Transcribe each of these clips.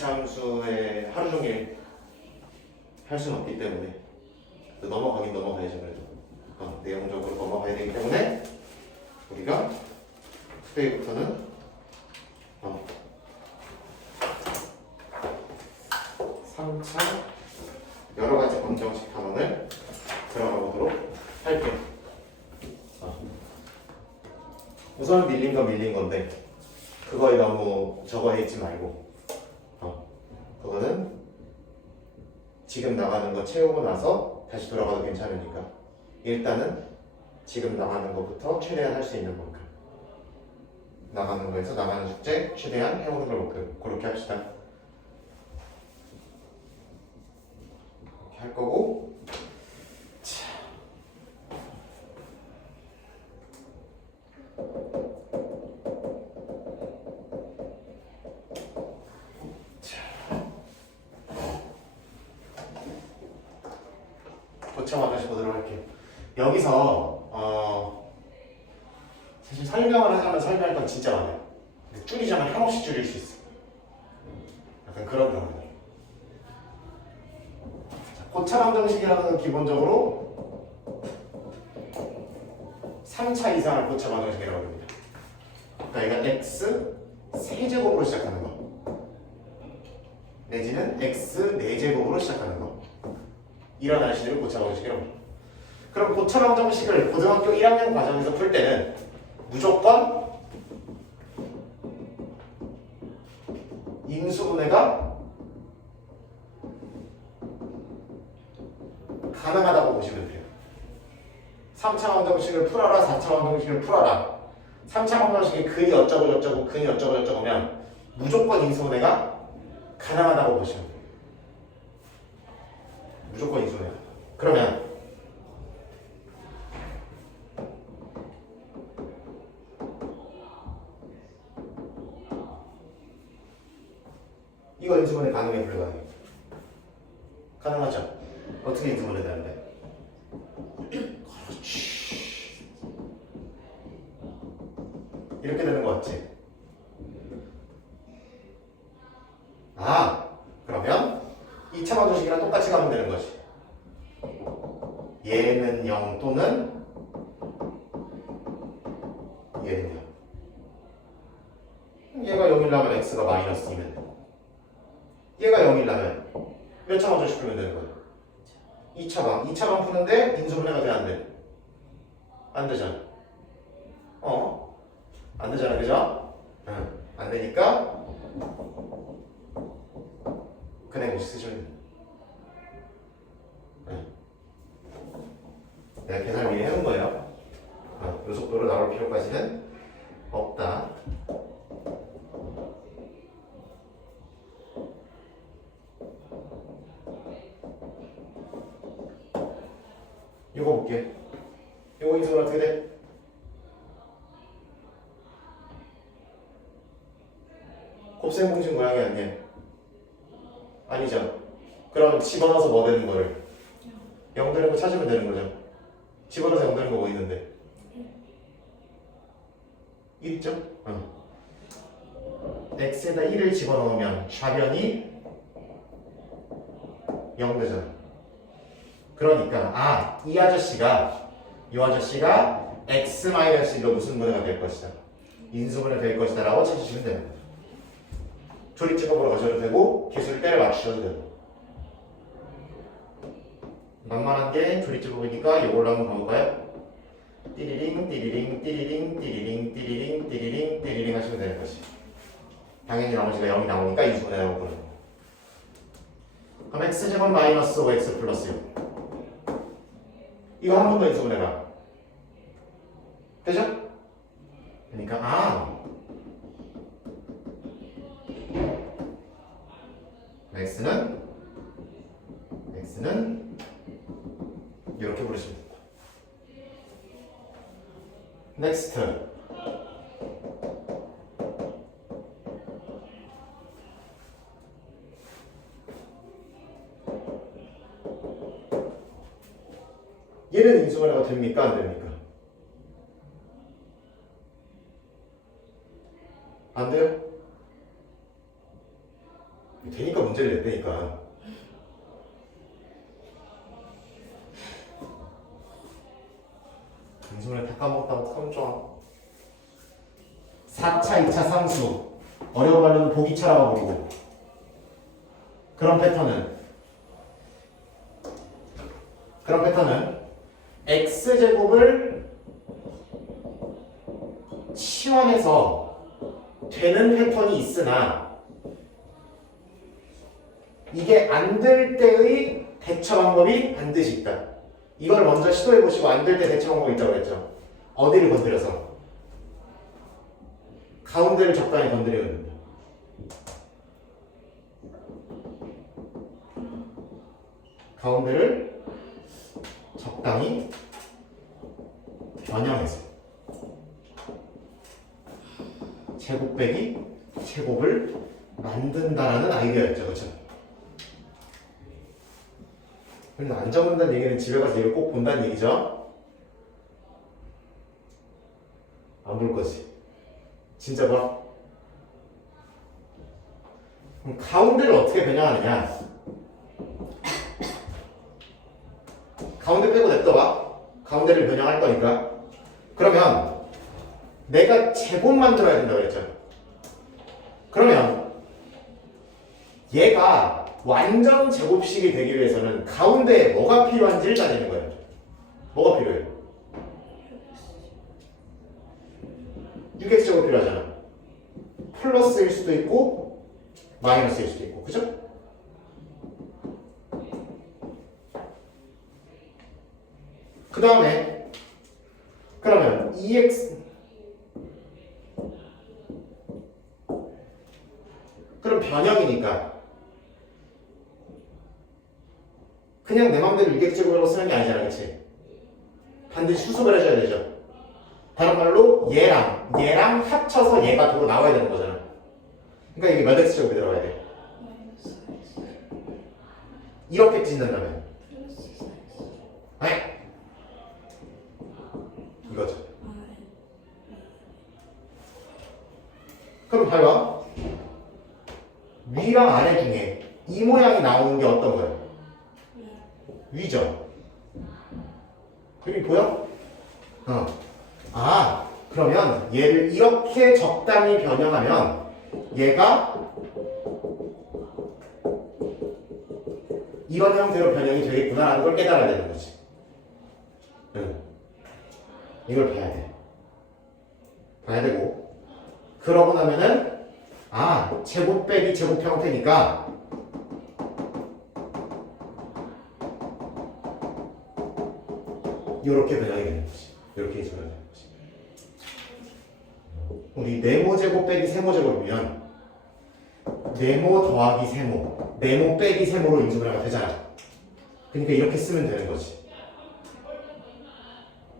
이차함수에 하루 종일 할 수는 없기 때문에 넘어가긴 넘어가야죠. 그래도 내용적으로 넘어가야 되기 때문에 우리가 투데이부터는 3차 여러가지 검정식 단원을 들어가 보도록 할게요. 우선 밀린 건 밀린 건데 그거에 너무 저거 있지 말고 그거는 지금 나가는 거 채우고 나서 다시 돌아가도 괜찮으니까 일단은 지금 나가는 것부터 최대한 할 수 있는 만큼 나가는 거에서 나가는 숙제 최대한 해오는 걸 그렇게 합시다. 이렇게 할 거고 고쳐 다시 보도록 할게요. 여기서 사실 설명을 하자면 설명할 건 진짜 많아요. 근데 줄이자면 한없이 줄일 수 있어. 약간 그런 경우예요. 고차 방정식이라는 건 기본적으로 3차 이상을 고차 방정식이라고 합니다. 그러니까 얘가 x 세제곱으로 시작하는 거 내지는 x 4제곱으로 시작하는 거 이런 안식을 고차 방정식이라고 합니다. 그럼 고차 방정식을 고등학교 1학년 과정에서 풀 때는 무조건 인수분해가 가능하다고 보시면 돼요. 3차 방정식을 풀어라, 4차 방정식을 풀어라. 3차 방정식이 근이 어쩌고 저쩌고 근이 어쩌고 저쩌고면 무조건 인수분해가 가능하다고 보시면 돼요. 무조건 인수분해가. 그러면 이거 인수분해 가능해 불가능해? 가능하죠? 어떻게 인수분해 되는데? 그렇지. 이렇게 되는 거 같지? 그러면 2차 방정식이랑 똑같이 가면 되는 거지. 얘는 0 또는 얘는 0. 얘가 0이라면 x가 마이너스 2면 돼. 얘가 0이라면 몇 차 방정식 풀면 되는 거야? 2차 방. 2차 방 푸는데 인수분해가 돼, 안 돼? 안 되잖아. 안 되잖아, 그죠? 안 되니까 그냥 쓰시면 돼. 내가 계산을 미리 해놓은 거예요. 이 속도로 나올 필요까지는 없다. 이거 볼게. 이거 인수분 어떻게 돼? 곱셈 공식 모양이 아니야. 아니죠. 그럼 집어넣어서 뭐 되는 거를? 0 되는 거 찾으면 되는 거죠. 집어넣어서 0 되는 거 뭐 있는데? 1 있죠? x에다 1을 집어넣으면 좌변이 0 되잖아. 그러니까 이 아저씨가 x-1로 무슨 분해가 될 것이다? 인수분해 될 것이다 라고 찾으시면 됩니다. 조립제곱으로 가셔도 되고 기술 때를 맞추셔도 되고 만만한 게 조립제곱이니까 이걸로 한번 가볼까요? 띠리링 띠리링 띠리링 띠리링 띠리링 띠리링 띠리링 하시면 되는 거지. 당연히 나머지가 0이 나오니까 인수분해라고 부르는 거. 그럼 x제곱 마이너스 5x 플러스 6 이거 한 번 더 인수분해가 되죠? 그러니까 x는 이렇게 부르시면 됩니다. next 얘는 인수분해가 됩니까? 안 됩니까? 안 돼요? 되니까 문제를 냈다니까. 인수분해 다 까먹었다고 어떡하면 좋아. 4차, 2차 상수 어려워 가려면 보기 차라고 부르고 그런 패턴은 x제곱을 치환해서 되는 패턴이 있으나 이게 안 될 때의 대처 방법이 반드시 있다. 이걸 먼저 시도해보시고 안 될 때 대처 방법이 있다고 했죠. 어디를 건드려서? 가운데를 적당히 건드리면 됩니다. 가운데를 적당히 변형해서 제곱 빼기 제곱을 만든다라는 아이디어였죠. 그렇죠? 근데 안 적는다는 얘기는 집에 가서 이걸 꼭 본다는 얘기죠? 안 볼 거지. 진짜 봐. 그럼 가운데를 어떻게 변형하느냐? 가운데 빼고 냅둬봐. 가운데를 변형할 거니까. 그러면 내가 제곱 만들어야 된다고 그랬죠. 그러면 얘가 완전 제곱식이 되기 위해서는 가운데에 뭐가 필요한지를 따지는 거예요. 뭐가 필요해요? 6x제곱 필요하잖아. 플러스일 수도 있고 마이너스일 수도 있고, 그죠? 그 다음에 그러면 2x 그럼 변형이니까 그냥 내 맘대로 6x제곱이라고 쓰는 게 아니잖아, 그치? 반드시 수습을 해줘야 되죠. 다른 말로 얘랑 합쳐서 얘가 도로 나와야 되는 거잖아. 그러니까 이게 몇 x제곱이 들어가야 돼? 이렇게 찢는다면 네? 이거죠. 그럼 봐봐. 위랑 아래 중에 이 모양이 나오는 게 어떤 거예요? 위죠. 그림이 보여? 그러면 얘를 이렇게 적당히 변형하면 얘가 이런 형태로 변형이 되겠구나라는 걸 깨달아야 되는 거지. 이걸 봐야 돼. 봐야 되고, 그러고 나면은 제곱 빼기 제곱 형태니까 이렇게 변형이 되는 거지. 이렇게 해서 변형이 되는 거지. 우리 네모 제곱 빼기 세모 제곱이면 네모 더하기 세모, 네모 빼기 세모로 인수분해가 되잖아. 그러니까 이렇게 쓰면 되는 거지.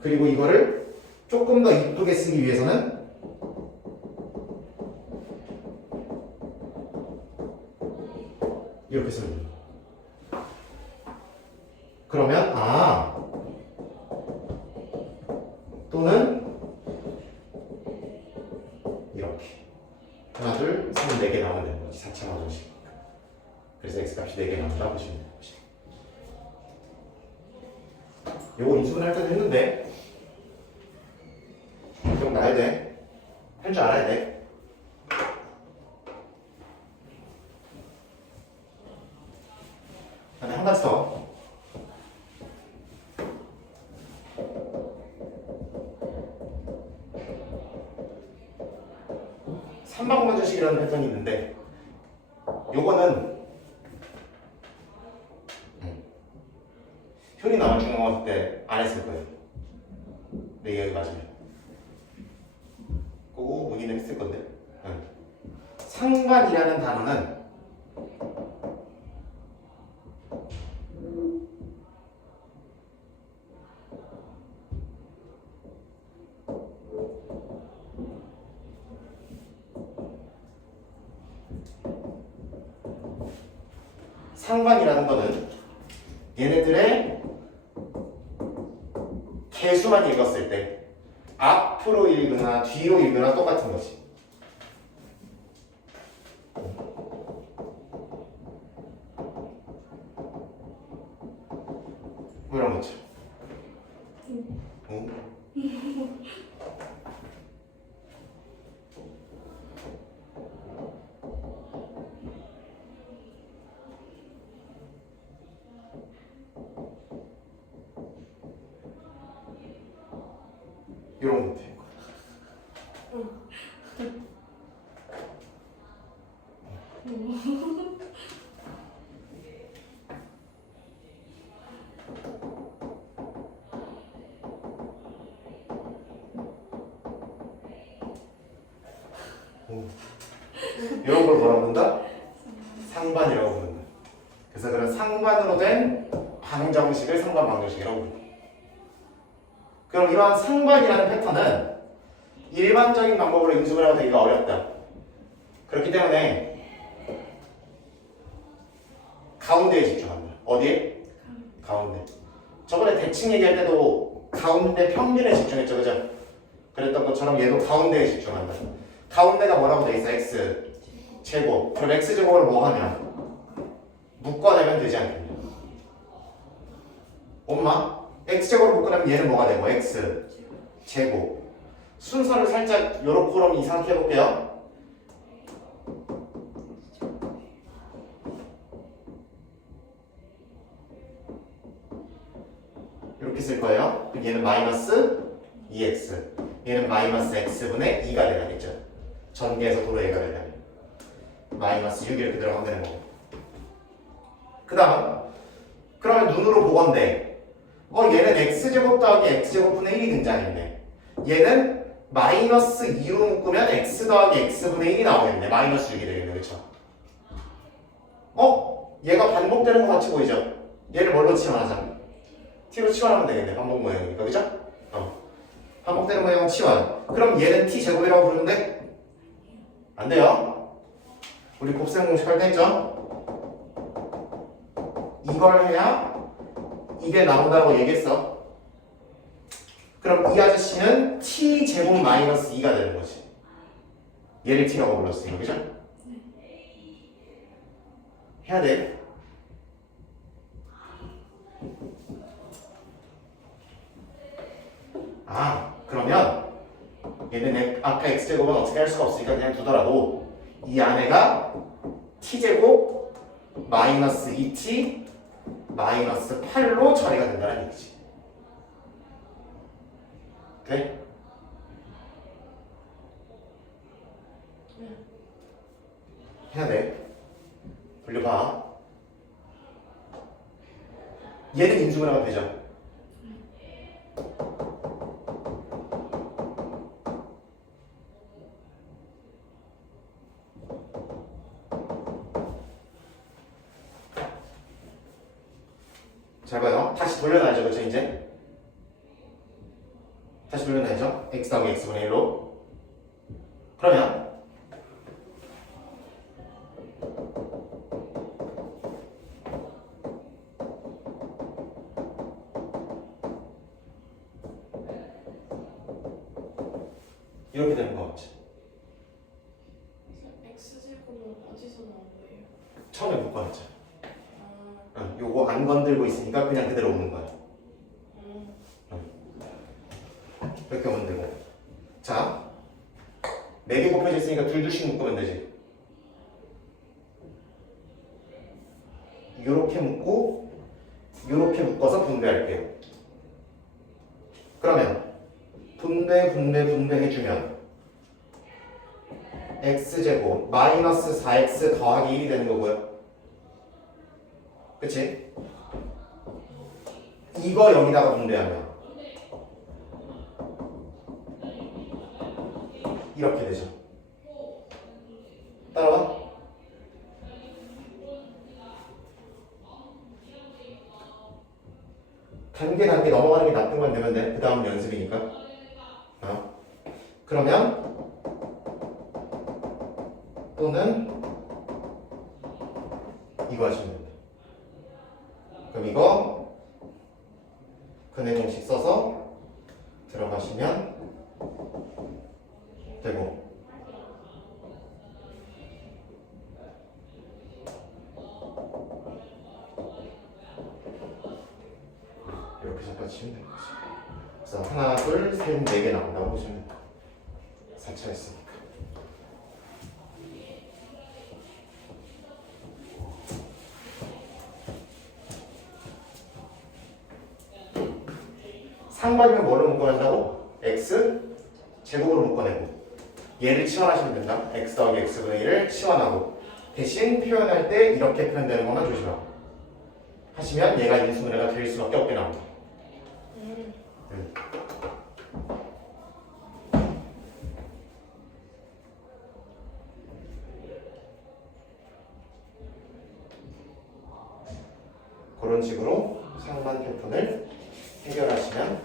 그리고 이거를 조금 더 이쁘게 쓰기 위해서는 이렇게 쓰면 돼요. 그러면 또는 이렇게 하나 둘 3, 4개 나오면 되는 거지. 4차 방정식이니까. 그래서 x값이 4개 나온다 보시면 되는 거지. 요거 인수분해 할 때도 했는데 기억나야 돼. 할 줄 알아야 돼. 한 가지 더. 삼방방정식이라는 패턴이 있는데 요거는 효리 나올 중앙학교 때 안 했을 거예요. 내 이야기 맞으면. 그거 문의는 했을 건데. 상관이라는 단어는 상관이라는 거는 얘네들의 개수만 읽었을 때 앞으로 읽거나 뒤로 읽거나 똑같은 거지. 뭐 이런 거죠. 응? 이런 거 돼. 이런 걸 뭐라고 부른다? 상반이라고 부른다. 그래서 그런 상반으로 된 방정식을 상반 방정식이라고 부른다. 그럼 이러한 상반이라는 패턴은 일반적인 방법으로 인수분해 하기가 되기가 어렵다. 그렇기 때문에 가운데에 집중한다. 어디에? 가운데. 저번에 대칭 얘기할 때도 가운데 평균에 집중했죠, 그죠? 그랬던 것처럼 얘도 가운데에 집중한다. 가운데가 뭐라고 돼 있어? x 제곱. 그럼 x 제곱을 뭐 하냐? 묶어내면 되지 않겠냐? 엄마, x 제곱을 묶어내면 얘는 뭐가 되고? x 제곱. 순서를 살짝 요렇게 그럼 이상하게 해볼게요. 이렇게 쓸 거예요. 얘는 마이너스 2x, 얘는 마이너스 x분의 2가 되겠죠. 전개해서 도로 얘가 되려면 마이너스 6 이렇게 들어가면 되는 거고. 그 다음 그러면 눈으로 보건대 얘는 x제곱 더하기 x제곱분의 1이 등장했네. 얘는 마이너스 2로 묶으면 x 더하기 x분의 1이 나오겠네. 마이너스 6이 되겠네. 그쵸? 얘가 반복되는 것 같이 보이죠? 얘를 뭘로 치환하자? t로 치환하면 되겠네. 반복 모양이니까. 그죠? 반복되는 모양은 치환. 그럼 얘는 t제곱이라고 부르는데? 안 돼요. 우리 곱셈 공식 할 때 했죠? 이걸 해야 이게 나온다고 얘기했어. 그럼 이 아저씨는 t제곱 마이너스 2가 되는 거지. 얘를 t라고 불렀으니까. 그죠? 해야 돼. 그러면 얘는 아까 x제곱은 어떻게 할 수가 없으니까 그냥 두더라도 이 안에가 t제곱 마이너스 2t 마이너스 8로 처리가 된다는 얘기지. 그래? 해야 돼. 돌려봐. 얘는 인수분해가 되죠. 잘 봐요. 다시 돌려놔야죠. 그렇죠? 이제 다시 돌려놔야죠. x 더하기 x분의 1로. 그러면 이렇게 되는 거 같지? x제곱은 어디서 나온 거예요? 처음에 묶어놨죠. 요거 안 건들고 있으니까 그냥 그대로 오는 거야. 이렇게 오면 되고. 자, 4개 곱해져 있으니까 둘씩 묶으면 되지. 요렇게 묶고 요렇게 묶어서 분배할게요. 그러면 분배 해주면 x제곱 마이너스 4x 더하기 1이 되는 거고요. 그치? 이거 여기다가 분배하면 이렇게 되죠. 따라와? 단계 넘어가는 게 납득만 되면 돼. 그 다음 연습이니까. 그러면 또는 이거 하시면 됩니다. 그럼 이거 근해 공식 써서 들어가시면 되고. 그래서 하나, 둘, 셋, 네 개 나온다고 보시면 됩니다. 4차였으니까. 상반이면 뭘로 묶어낸다고? x 제곱으로 묶어내고 얘를 치환하시면 된다. x 더하기 x분의 1을 치환하고 대신 표현할 때 이렇게 표현되는 것만 조심하고 하시면 얘가 인수분해가 될 수밖에 없게 나옵니다. 그런 식으로 상반 패턴을 해결하시면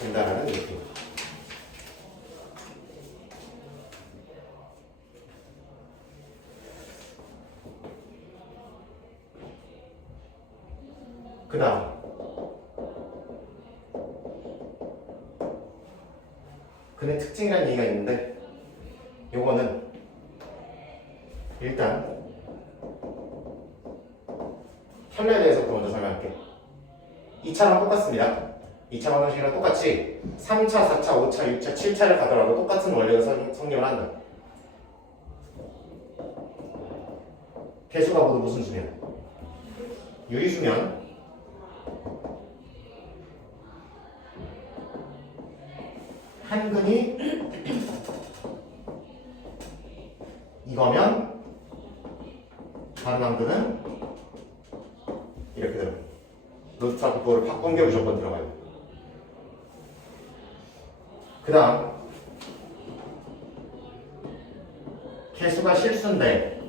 된다는 느낌. 그 다음 근의 특징이라는 얘기가 있는데 요거는 일단 혈례에 대해서부터 먼저 설명할게요. 2차랑 똑같습니다. 2차 방정식이랑 똑같이 3차, 4차, 5차, 6차, 7차를 가더라도 똑같은 원리가 성립을 한다. 개수가 모두 무슨 수면? 유리수면. 한근이 이거면 다른 한근은 이렇게 되는 루트하고 그거를 바꾼 게 무조건 들어가요. 그 다음 개수가 실수인데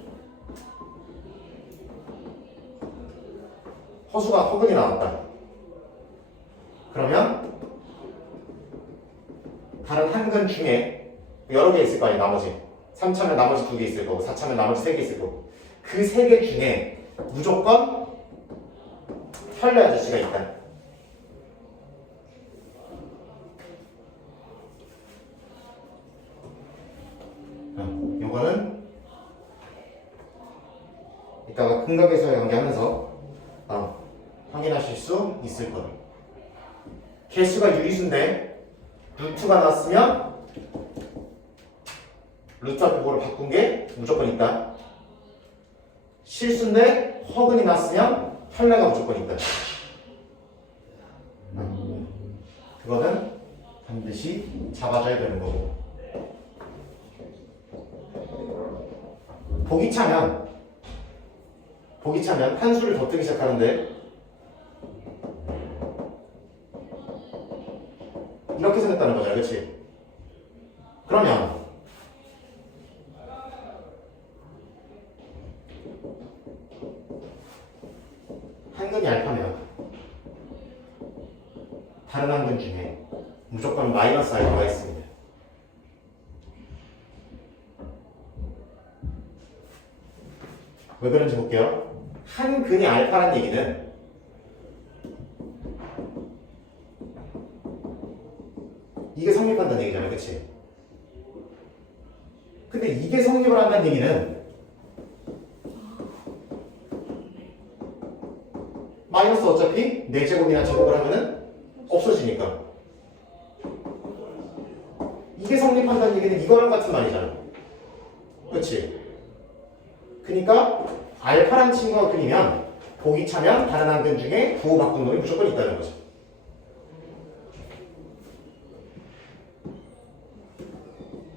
허근이 나왔다. 그러면 다른 한근 중에 여러 개 있을 거 아니에요. 나머지 3차면 나머지 2개 있을 거고 4차면 나머지 3개 있을 거고 그 3개 중에 무조건 혈례 아저씨가 있다. 요거는 이따가 근각에서 연계하면서 확인하실 수 있을 거예요. 개수가 유리수인데 루트가 나왔으면 루트 앞에 그거를 바꾼 게 무조건 있다. 실수인데 허근이 났으면 혈례가 무조건 있다. 그거는 반드시 잡아줘야 되는 거고. 보기 차면 한 수를 더 뜨기 시작하는데 이렇게 생겼다는 거잖아, 그렇지? 그러면 한근이 알파면 다른 한근 중에 무조건 마이너스 알파가 있습니다. 왜 그런지 볼게요. 한 근이 알파란 얘기는 이게 성립한다는 얘기잖아요, 그치? 근데 이게 성립을 한다는 얘기는 마이너스 어차피 4제곱이나 제곱을 하면은 없어지니까 이게 성립한다는 얘기는 이거랑 같은 말이잖아, 그치? 그러니까 알파란 친구가 그리면 보기 차면 다른 한근 중에 부호 바꾼 놈이 무조건 있다는 거죠.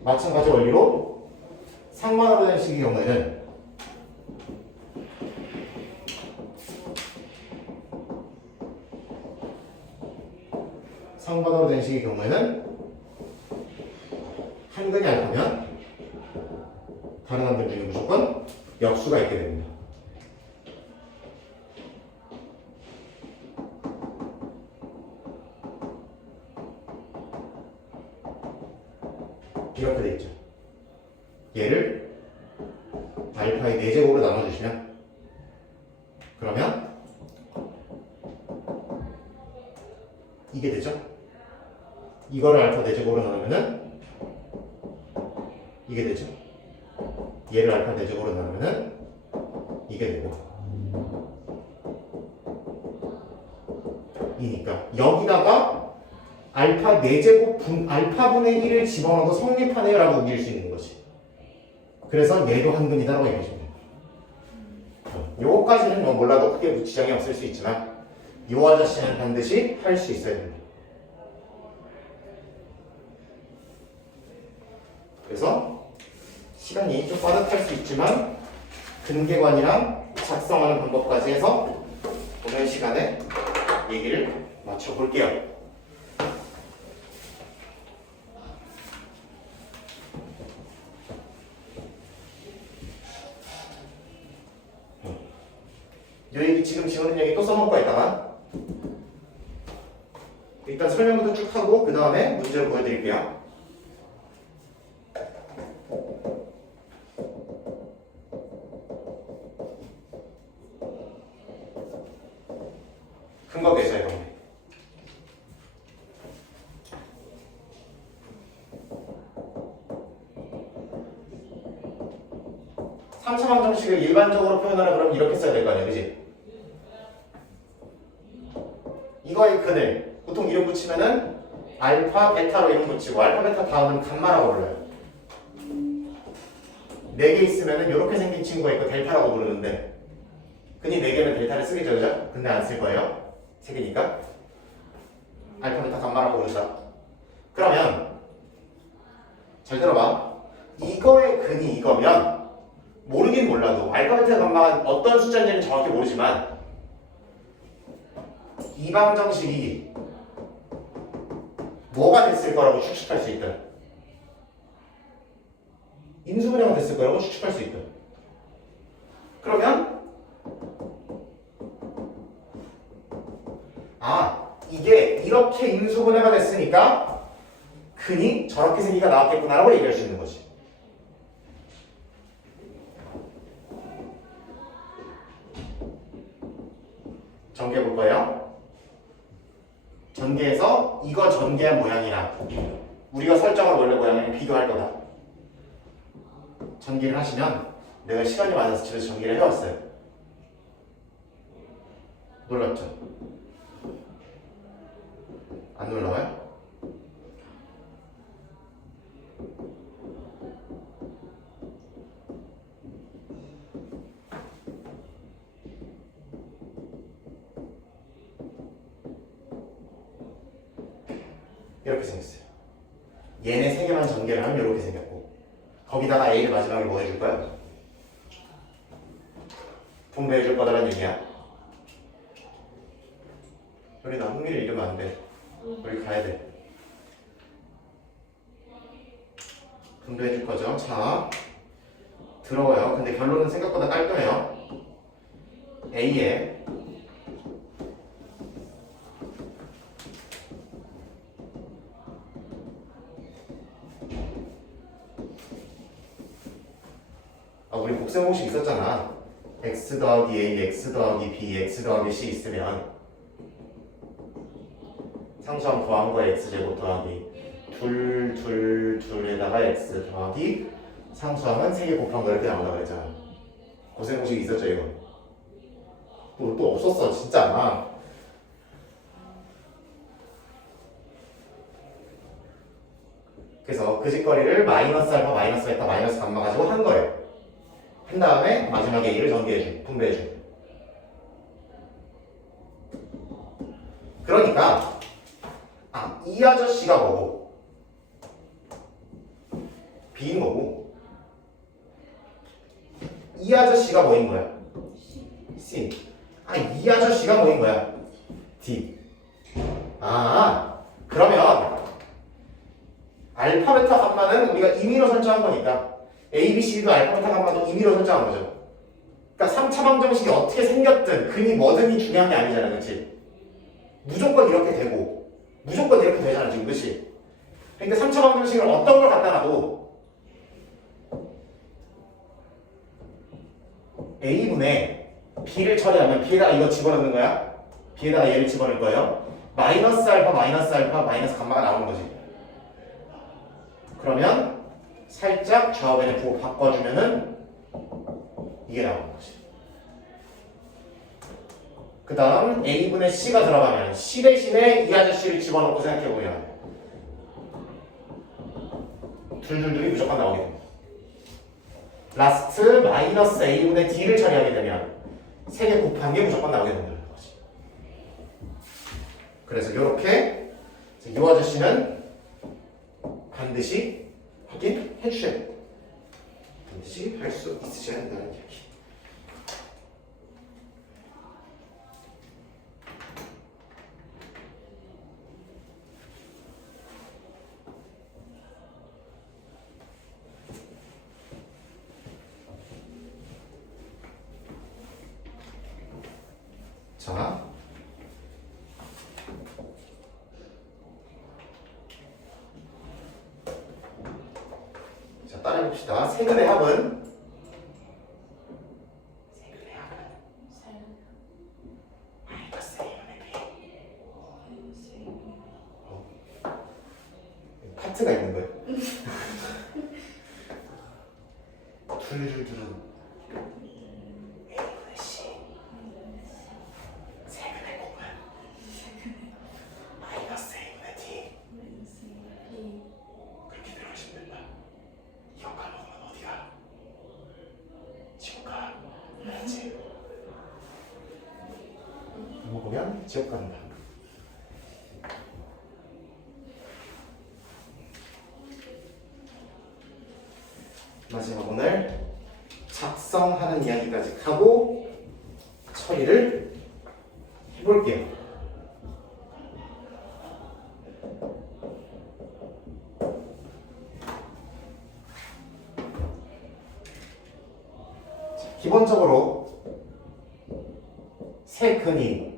마찬가지 원리로 상반으로 된 식의 경우에는 한근이 알파면 다른 한근 중에 무조건 역수가 있게 됩니다. 이렇게 돼 있죠. 얘를 알파의 4제곱으로 나눠주시면 그러면 이게 되죠. 이거를 알파 4제곱으로 나누면은 이게 되죠. 얘를 알파 4제곱으로 나누면은 이게 되고 이니까 여기다가 알파 4제곱 알파분의 1을 집어넣어도 성립하네요 라고 우길 수 있는 거지. 그래서 얘도 한근이다라고 얘기해주면 돼요. 요거까지는 뭐 몰라도 크게 지장이 없을 수 있지만 요 아저씨는 반드시 할 수 있어야 됩니다. 그래서 시간이 좀 빠듯할 수 있지만 근계관이랑 작성하는 방법까지 해서 오늘 시간에 얘기를 마쳐볼게요. 요 얘기 지금 지우는 얘기 또 써놓을 거 있다가 일단 설명부터 쭉 하고 그 다음에 문제를 보여드릴게요. 큰 거 계셔요, 형. 삼차원 정식을 일반적으로 표현하라 그러면 이렇게 써야 될 거 아니야, 그지? 이거의 근을 보통 이름 붙이면은 알파, 베타로 이름 붙이고 알파, 베타 다음은 감마라고 불러요. 4개 있으면은 이렇게 생긴 친구가 있고 델타라고 부르는데 근이 4개면 델타를 쓰겠죠, 그죠? 근데 안 쓸 거예요. 3개니까 알파, 베타, 감마라고 부르자. 그러면 잘 들어봐. 이거의 근이 이거면 모르긴 몰라도 알파, 베타, 감마가 어떤 숫자인지는 정확히 모르지만 이방정식이 뭐가 됐을 거라고 추측할 수 있다. 인수분해가 됐을 거라고 추측할 수 있다. 그러면 이게 이렇게 인수분해가 됐으니까 근이 저렇게 생기가 나왔겠구나라고 얘기할 수 있는 거지. 전개해 볼 거예요. 전개해서 이거 전개한 모양이랑 우리가 설정한 원래 모양이랑 비교할 거다. 전개를 하시면 내가 시간이 많아서 집에서 전개를 해왔어요. 놀랍죠? 안 놀라워요? 이렇게 생겼어요. 얘네 3개만 전개를 하면 이렇게 생겼고 거기다가 A를 마지막에 뭐 해줄 거야? 분배해줄 거다라는 얘기야. 우리 나무미를 이러면 안 돼. 우리 가야 돼. 분배해줄 거죠. 자, 들어와요. 근데 결론은 생각보다 깔끔해요. A에 우리 곱셈 공식 있었잖아. x 더하기 a, x 더하기 b, x 더하기 c 있으면 상수함 더한 거에 x제곱 더하기 둘에다가 x 더하기 상수함은 3개 곱한 거 이렇게 나온다고 그랬잖아. 곱셈 공식 있었죠 이거. 또 없었어 진짜. 그래서 그 짓거리를 마이너스 알파, 마이너스 베타, 마이너스 감마 가지고 한 거예요. 한 다음에 마지막에 A를 전개해준, 분배해준. 그러니까 이 아저씨가 뭐고 B인 거고 이 아저씨가 뭐인 거야? C. 이 아저씨가 뭐인 거야? D. 그러면 알파, 베타, 감마는 우리가 임의로 설정한 거니까 A, B, C도 알파, 베타, 감마도 임의로 설정한 거죠. 그러니까 3차 방정식이 어떻게 생겼든 근이 뭐든이 중요한 게 아니잖아, 그렇지? 무조건 이렇게 되고 무조건 이렇게 되잖아 지금, 그렇지? 그러니까 3차 방정식을 어떤 걸 갖다 놔도 A분의 B를 처리하면 B에다가 이거 집어넣는 거야. B에다가 얘를 집어넣을 거예요. 마이너스 알파, 마이너스 감마가 나오는 거지. 그러면 살짝 좌우변의 부호 바꿔주면은 이게 나오는 거지. 그 다음 A분의 C가 들어가면 C 대신에 이 아저씨를 집어넣고 생각해보면 둘둘둘이 무조건 나오게 됩니다. 라스트 마이너스 a분의 d를 처리하게 되면 3개 곱한 게 무조건 나오게 된다는 거지. 그래서 이렇게 이 아저씨는 반드시 확인해 주셔야 돼요. 반드시 할 수 있으셔야 된다는 이야기. 자, 따라해봅시다. 세근의 합은 마이너스 a분의 b. 파트가 있는 거예요. 둘둘둘은 a분의 c. 세근의 곱은 마이너스 a분의 d. 그렇게 들어가시면 된다. 이거 까먹으면 어디가? 지옥 가. 알지? 이거 보면 지옥 간다. 마지막 오늘 작성하는 이야기까지 하고 처리를 해볼게요. 기본적으로 세 근이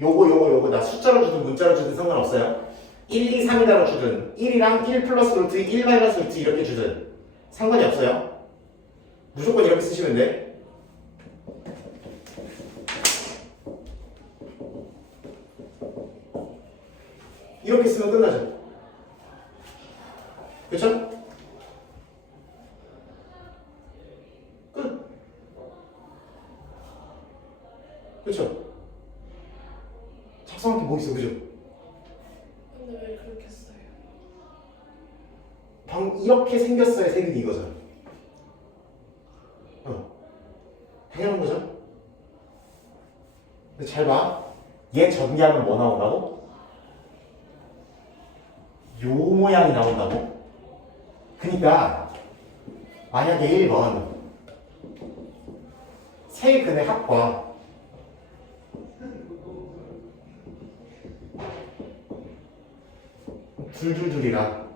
요거 나 숫자로 주든 문자로 주든 상관없어요. 1, 2, 3이라고 주든 1이랑 1 플러스 루트 1 마이너스 루트 이렇게 주든 상관이 없어요. 무조건 이렇게 쓰시면 돼. 이렇게 쓰면 끝나죠. 그쵸? 끝. 그쵸? 작성할 게 뭐 있어, 그죠? 근데 왜 그렇게 써요? 이렇게 생겼어야 세균이 이거잖아. 당연한 거죠? 근데 잘 봐. 얘 전개하면 뭐 나온다고? 요 모양이 나온다고? 그니까 만약에 1번 세 근의 합과 둘둘둘이랑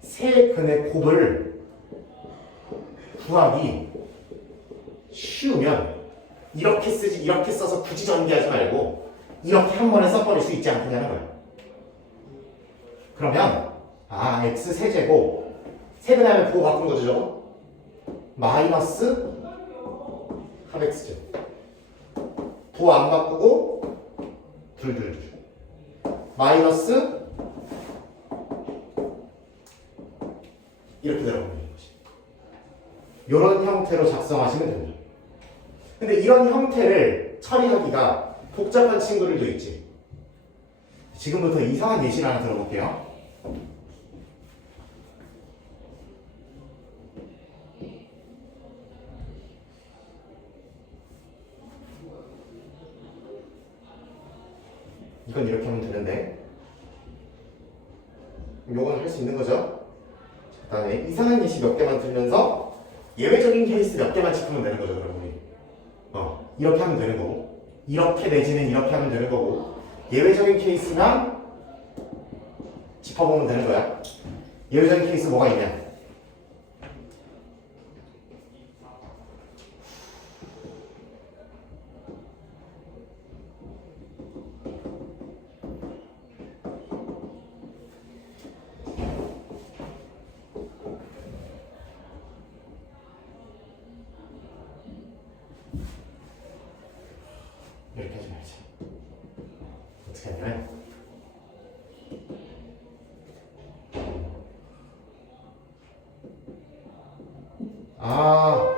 세 근의 곱을 구하기 쉬우면 이렇게 쓰지, 이렇게 써서 굳이 전개하지 말고 이렇게 한 번에 써버릴 수 있지 않느냐는 거예요. 그러면 x 세제곱 세근의 합을 부호 바꾼 거죠, 저거? 마이너스 합 x제곱 부호 안 바꾸고 둘둘둘 마이너스 이렇게 들어가는 것이. 이런 형태로 작성하시면 됩니다. 근데 이런 형태를 처리하기가 복잡한 친구들도 있지. 지금부터 이상한 예시를 하나 들어볼게요. 이건 이렇게 하면 되는데 요건 할 수 있는 거죠. 그 다음에 이상한 예시 몇 개만 들면서 예외적인 케이스 몇 개만 짚으면 되는 거죠. 그럼 우리 이렇게 하면 되는 거고 이렇게 내지는 이렇게 하면 되는 거고 예외적인 케이스만 짚어보면 되는 거야. 예외적인 케이스 뭐가 있냐? 이렇게 하지 말자. 어떻게 하냐면 아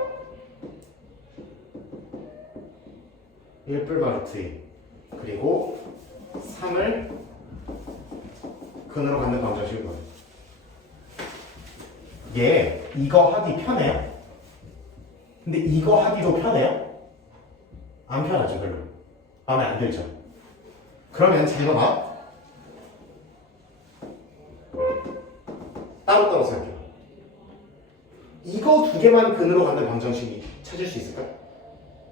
1불 바루트 2 그리고 3을 근으로 갖는 방정식인 거예요. 얘 이거 하기 편해요? 근데 이거 하기도 편해요? 안 편하죠 별로. 마음에 안 들죠? 그러면 잘 봐봐. 따로따로 생각해봐. 이거 두 개만 근으로 갖는 방정식이 찾을 수 있을까?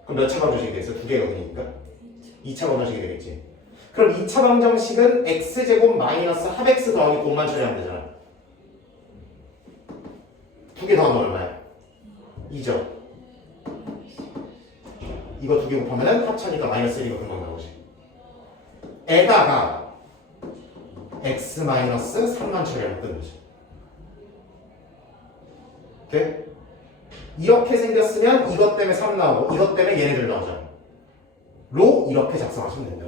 그럼 몇 차 방정식이 되겠어? 두 개가 근이니까? 2차 방정식이 되겠지. 그럼 2차 방정식은 x제곱 마이너스 합x 더하기 곱만 처리하면 되잖아. 두 개 더하면 얼마야? 2죠. 이거 두 개 곱하면 합차니까 마이너스 1이가 금방 나오지. 에다가 x 마이너스 3만 처리하면 끝나죠. 오케이? 이렇게 생겼으면 이것 때문에 3 나오고 이것 때문에 얘네들 나오잖아. 로 이렇게 작성하시면 된다.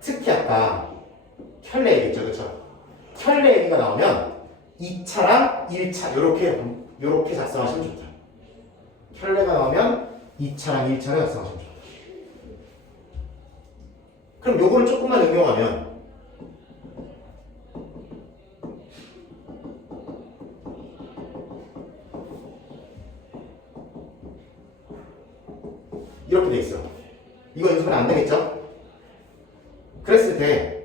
특히 아까 켤레 얘기했죠, 그렇죠? 켤레 얘기가 나오면 2차랑 1차 요렇게 작성하시면 좋다. 켤레가 나오면 2차랑 1차를 작성하시면 좋다. 그럼 요거를 조금만 응용하면 이렇게 돼 있어. 이거 연습하면 안 되겠죠? 그랬을 때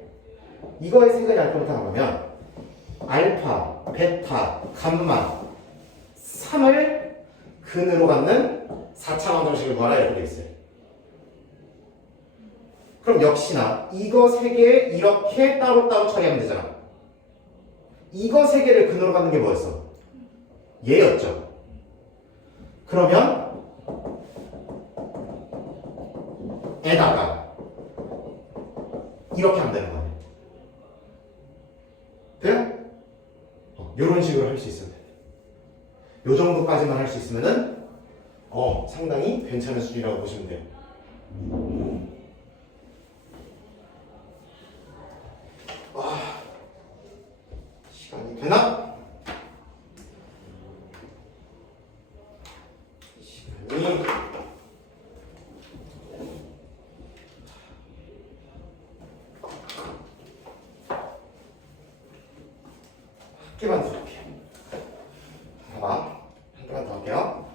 이거의 세근이 알파부터 나오면 알파, 베타, 감마 3을 근으로 갖는 4차 방정식을 구하라 이렇게 돼 있어요. 그럼 역시나 이거 세 개 이렇게 따로따로 처리하면 되잖아. 이거 세 개를 근으로 갖는 게 뭐였어? 얘였죠. 그러면 에다가 이렇게 하면 되는 거예요. 돼요? 이런 식으로 할 수 있으면 돼요. 요 정도까지만 할 수 있으면은 상당히 괜찮은 수준이라고 보시면 돼요. 시간이 되나? 시간이 개만 더 할게요. 봐봐. 한 개만 더 할게요.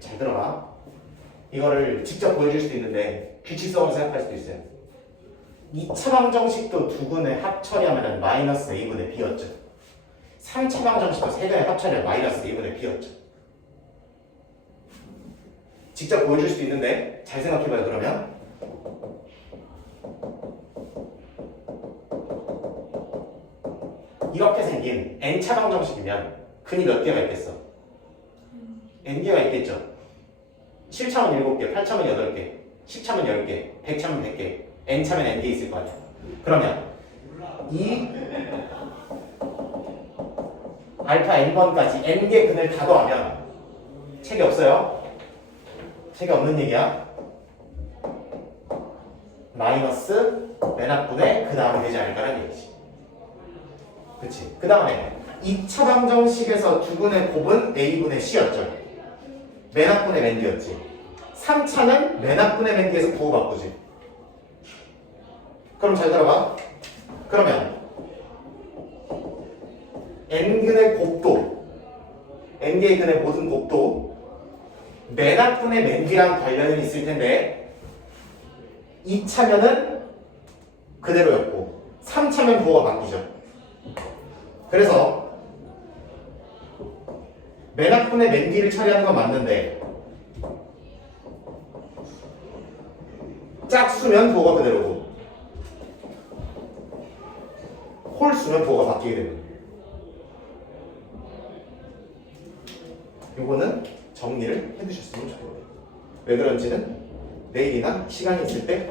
잘 들어봐. 이거를 직접 보여줄 수도 있는데 규칙성을 생각할 수도 있어요. 2차 방정식도 두 근의 합처리하면 마이너스 a분의 b였죠. 3차 방정식도 세 근의 합처리하면 마이너스 a분의 b였죠. 직접 보여줄 수도 있는데 잘 생각해봐요. 그러면 이렇게 생긴 n차 방정식이면 근이 몇 개가 있겠어? n개가 있겠죠. 7차면 7개, 8차면 8개, 10차면 10개, 100차면 100개, n차면 n개 있을 거 아니야. 그러면 이 알파 n번까지 n개 근을 다 더하면 책이 없어요? 책이 없는 얘기야. 마이너스 맨 앞분의 그 다음에 되지 않을까라는 얘기지. 그치? 그 다음에 2차 방정식에서 두 근의 곱은 a분의 c였죠. 맨 앞분의 맨 뒤였지. 3차는 맨 앞분의 맨 뒤에서 부호 바꾸지. 그럼 잘 들어봐. 그러면 n근의 곱도 n개의 근의 모든 곱도 맨 앞분의 맨 뒤랑 관련은 있을 텐데 2차면은 그대로였고 3차면 부호가 바뀌죠. 그래서 맨 앞분의 맨 뒤를 처리하는 건 맞는데 짝수면 부호가 그대로고 홀수면 부호가 바뀌게 됩니다. 요거는 정리를 해두셨으면 좋겠네요. 왜 그런지는 내일이나 시간이 있을 때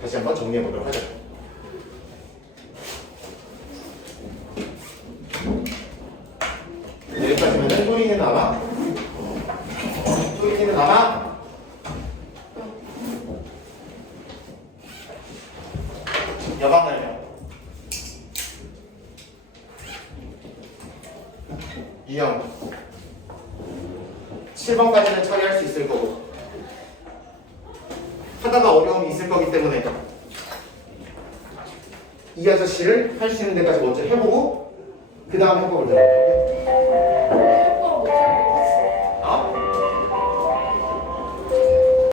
다시 한번 정리해 보도록 하죠. 여기까지면은 소리는 아마 여방을요. 유형 7번까지는 처리할 수 있을 거고 하다가 어려움이 있을 거기 때문에 이 아저씨를 할 수 있는 데까지 먼저 해보고 그 다음 해법을 들어볼게.